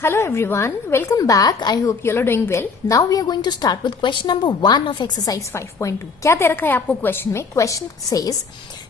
Hello everyone, welcome back. I hope you all are doing well. Now we are going to start with question number 1 of exercise 5.2. क्या दे रखा है आपको question में? Question says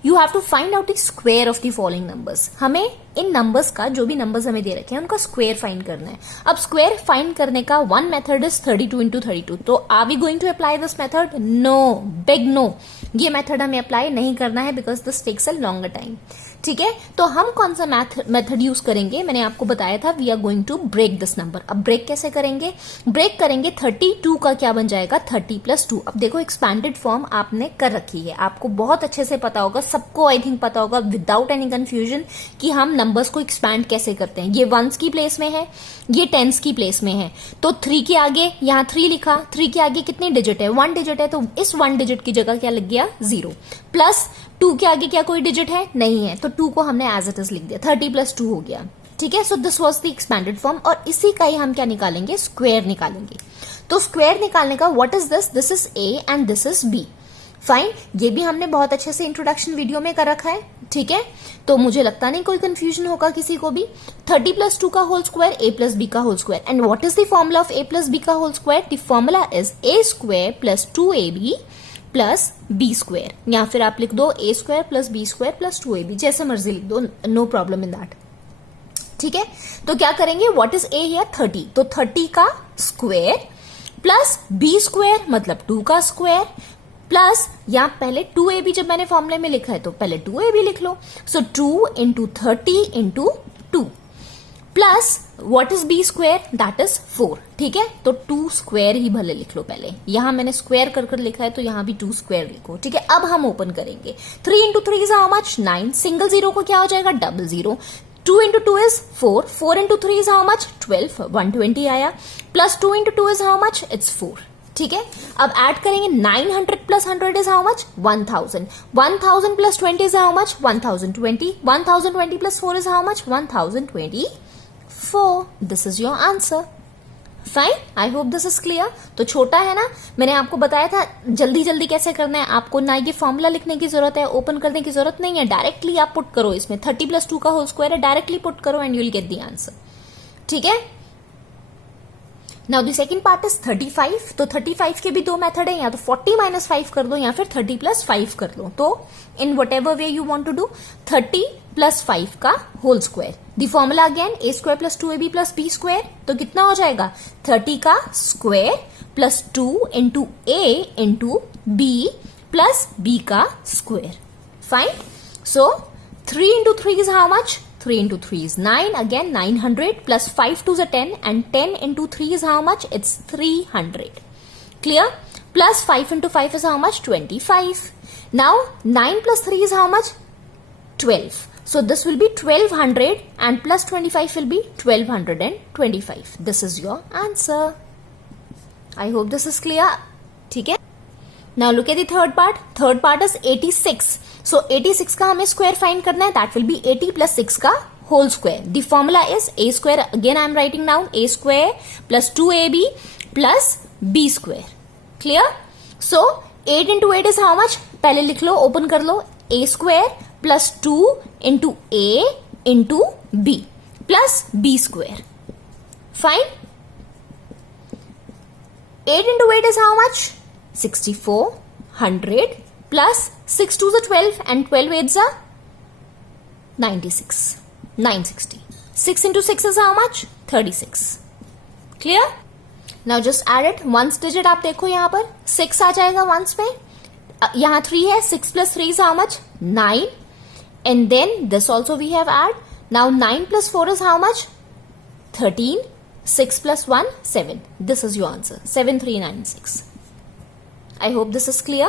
you have to find out the square of the following numbers. हमें इन numbers का, जो भी numbers हमें दे रखे हैं, उनका स्क्वायर फाइंड करना है. अब स्क्वायर फाइंड करने का वन मेथड इज 32 into 32. तो are we going to apply this method? No, big no. ये मेथड हमें अप्लाई नहीं करना है because this takes a longer time. ठीक है, तो हम कौन सा मेथड यूज करेंगे? मैंने आपको बताया था we are going to break this number. अब ब्रेक कैसे करेंगे? ब्रेक करेंगे 32 का क्या बन जाएगा? 30 + 2. अब देखो एक्सपैंडेड फॉर्म आपने कर रखी है, आपको बहुत अच्छे से पता होगा, सबको आई थिंक पता होगा विदाउट एनी कंफ्यूजन कि हम नंबर्स को एक्सपैंड कैसे करते हैं. ये वंस की प्लेस में है, ये टेंस की प्लेस में है, तो 3 के आगे यहां 3 लिखा. 3 के आगे कितनी डिजिट है? 1 डिजिट है, तो इस 1 डिजिट की जगह क्या लग गया? 0. प्लस 2 के आगे क्या कोई डिजिट है? नहीं है, तो 2 को हमने एज इट इज लिख दिया. 30 + 2 हो गया. ठीक है, so this was the expanded form और इसी का ही हम क्या निकालेंगे? स्क्वायर निकालेंगे. तो स्क्वायर निकालने का what is this? This is A and this is B. Fine, ये भी हमने बहुत अच्छे से इंट्रोडक्शन वीडियो में कर रखा है. ठीक है, तो मुझे लगता नहीं कोई कंफ्यूजन होगा किसी को भी. 30 + 2 का होल स्क्वायर, a + b का whole square. And what is the formula of a + b का whole square? The formula is a² + 2ab plus B square, या फिर आप लिख दो a² + b² + 2ab, जैसे मर्जी लिख दो, नो प्रॉब्लम इन दैट. ठीक है, तो क्या करेंगे? What is a here? 30. तो 30 का स्क्वायर प्लस b² मतलब 2 का स्क्वायर प्लस, या पहले 2ab जब मैंने फॉर्मूले में लिखा है तो पहले 2ab लिख लो. सो 2 × 30 × 2 plus what is b²? That is 4. ठीक है, तो 2 स्क्वायर ही भले लिख लो पहले. यहां मैंने स्क्वायर कर लिखा है तो यहां भी 2 स्क्वायर लिखो. ठीक है, अब हम ओपन करेंगे. 3 × 3 is how much? 9. Single zero को क्या हो जाएगा? Double zero. 2 × 2 is 4. 4 × 3 is how much? 12. 120 आया. Plus 2 × 2 is how much? It's 4. ठीक है, अब ऐड करेंगे. 900 + 100 is how much? 1000. 1000 + 20 is how much? 1020. 1020 + 4 is how much? 1024. This is your answer. Fine, I hope this is clear. तो छोटा है ना, मैंने आपको बताया था जल्दी जल्दी कैसे करना है. आपको ना ये फॉर्मूला लिखने की जरूरत है, ओपन करने की जरूरत नहीं है, डायरेक्टली आप पुट करो. इसमें 30 + 2 का होल स्क्वायर है, डायरेक्टली पुट करो and you will get the answer. ठीक है, now the second part is 35. तो 35 के भी दो मेथड है, या तो 40 - 5 कर दो या फिर 30 + 5 कर दो. तो in whatever way you want to do, 30 + 5 का whole square. The formula again a² + 2ab + b². तो कितना हो जाएगा? 30 का square plus 2 × a × b plus b का square. Fine, so 3 × 3 is how much? 3 × 3 is 9. Again 900 plus 5 2s are 10 and 10 × 3 is how much? It's 300. Clear? Plus 5 × 5 is how much? 25. Now 9 + 3 is how much? 12. So this will be 1200 and plus 25 will be 1225. This is your answer. I hope this is clear. ठीक है? Now look at the third part. Third part is 86. So 86 का हमें square find करना है. That will be 80 + 6 का whole square. The formula is a². Again I am writing down a² + 2ab + b². Clear? So 8 × 8 is how much? पहले लिख लो, open कर लो. a² + 2 × a × b plus b². Fine? 8 × 8 is how much? 64. 100 plus 6 2s are 12 and 12 8s are 96. 960. 6 × 6 is how much? 36. Clear? Now just add it. Ones digit आप देखो यहाँ पर 6 आ जाएगा ones में. यहाँ 3 है. 6 + 3 is how much? 9. And then this also we have add. Now 9 + 4 is how much? 13. 6 + 1 7. This is your answer. 7396. I hope this is clear.